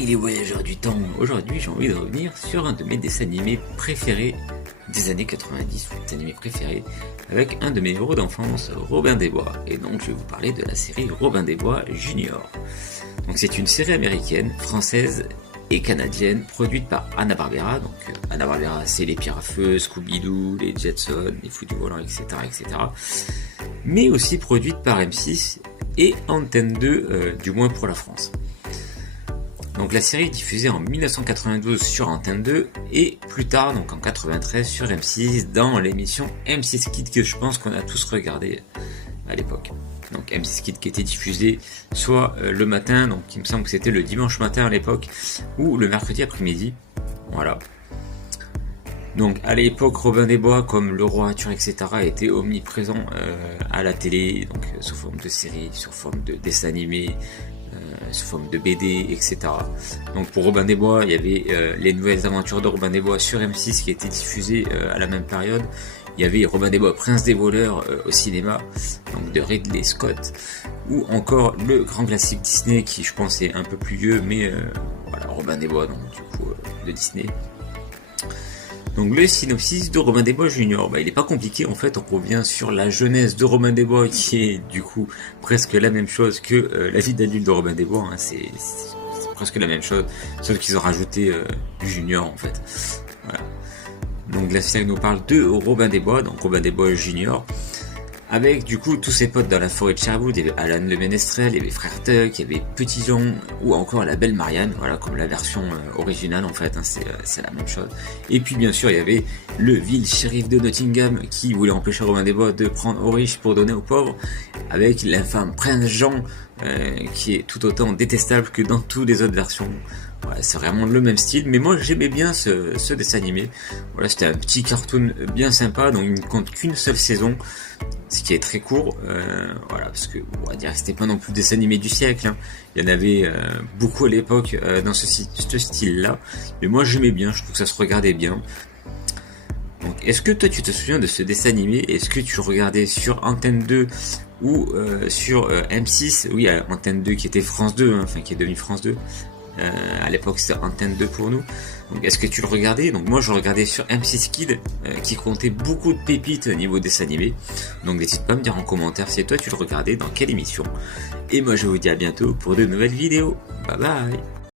Salut les voyageurs du temps. Aujourd'hui j'ai envie de revenir sur un de mes dessins animés préférés des années 90, ou dessins animés préférés, avec un de mes héros d'enfance, Robin des Bois. Et donc je vais vous parler de la série Robin des Bois Junior. Donc c'est une série américaine, française et canadienne, produite par Hanna-Barbera. Donc Hanna-Barbera, c'est les Pierres à Feu, Scooby-Doo, les Jetsons, les Fous du Volant, etc., etc. Mais aussi produite par M6 et Antenne 2, du moins pour la France. Donc la série est diffusée en 1992 sur Antenne 2 et plus tard, donc en 93 sur M6 dans l'émission M6 Kids que je pense qu'on a tous regardé à l'époque. Donc M6 Kids qui était diffusé soit le matin, donc il me semble que c'était le dimanche matin à l'époque, ou le mercredi après-midi. Voilà. Donc à l'époque, Robin des Bois, comme le roi Arthur, etc., était omniprésent à la télé, donc sous forme de séries, sous forme de dessins animés, sous forme de BD, etc. Donc pour Robin des Bois, il y avait les nouvelles aventures de Robin des Bois sur M6 qui étaient diffusées à la même période. Il y avait Robin des Bois, Prince des voleurs au cinéma, donc de Ridley Scott, ou encore le grand classique Disney qui je pense est un peu plus vieux, mais voilà, Robin des Bois, donc du coup de Disney. Donc le synopsis de Robin des Bois Junior, il n'est pas compliqué en fait, on revient sur la jeunesse de Robin des Bois qui est du coup presque la même chose que la vie d'adulte de Robin des Bois, hein. C'est presque la même chose, sauf qu'ils ont rajouté du Junior en fait. Voilà. Donc la série nous parle de Robin des Bois, donc Robin des Bois Junior, avec du coup tous ses potes dans la forêt de Sherwood. Il y avait Alan le Ménestrel, il y avait Frère Tuck, il y avait Petit Jean, ou encore la Belle Marianne, voilà, comme la version originale en fait, hein, c'est la même chose. Et puis bien sûr il y avait le vil shérif de Nottingham qui voulait empêcher Robin des Bois de prendre aux riches pour donner aux pauvres, avec l'infâme Prince Jean qui est tout autant détestable que dans toutes les autres versions. Voilà, c'est vraiment le même style, mais moi j'aimais bien ce dessin animé. Voilà, c'était un petit cartoon bien sympa, donc il ne compte qu'une seule saison, ce qui est très court, voilà, parce que on va dire que c'était pas non plus le dessin animé du siècle, hein. Il y en avait beaucoup à l'époque dans ce style-là, mais moi j'aimais bien, je trouve que ça se regardait bien. Donc, est-ce que toi tu te souviens de ce dessin animé? Est-ce que tu le regardais sur Antenne 2 ou sur M6? Oui, Antenne 2 qui était France 2, hein, enfin qui est devenue France 2. À l'époque c'était Antenne 2 pour nous. Donc est-ce que tu le regardais? Donc moi je le regardais sur M6 Kids qui comptait beaucoup de pépites au niveau dessin animé. Donc n'hésite pas à me dire en commentaire si toi tu le regardais, dans quelle émission. Et moi je vous dis à bientôt pour de nouvelles vidéos. Bye bye.